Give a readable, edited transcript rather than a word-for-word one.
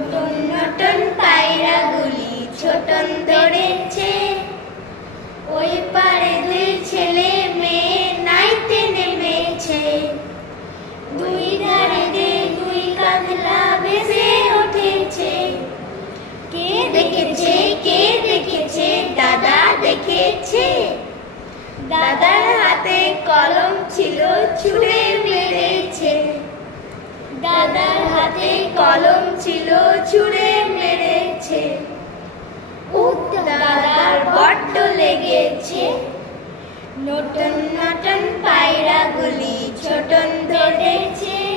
নতুন নতুন পায়রাগুলি ছোটন ধরেছে। ওই পারে দুই ছেলে মেয়ে নাইতে নেমেছে। দুই ধারে দুই কাঁধলা ভেসে উঠেছে। কে দেখেছে কে দেখেছে, দাদা দেখেছে। দাদার হাতে কলম ছিল, ছুঁড়ে মেরেছে। দাদার হাতে কলম ছিল, ছুঁড়ে মেরেছে। দাদার বড্ড লেগেছে। নতুন নতুন পায়রাগুলি ছোটন ধরেছে।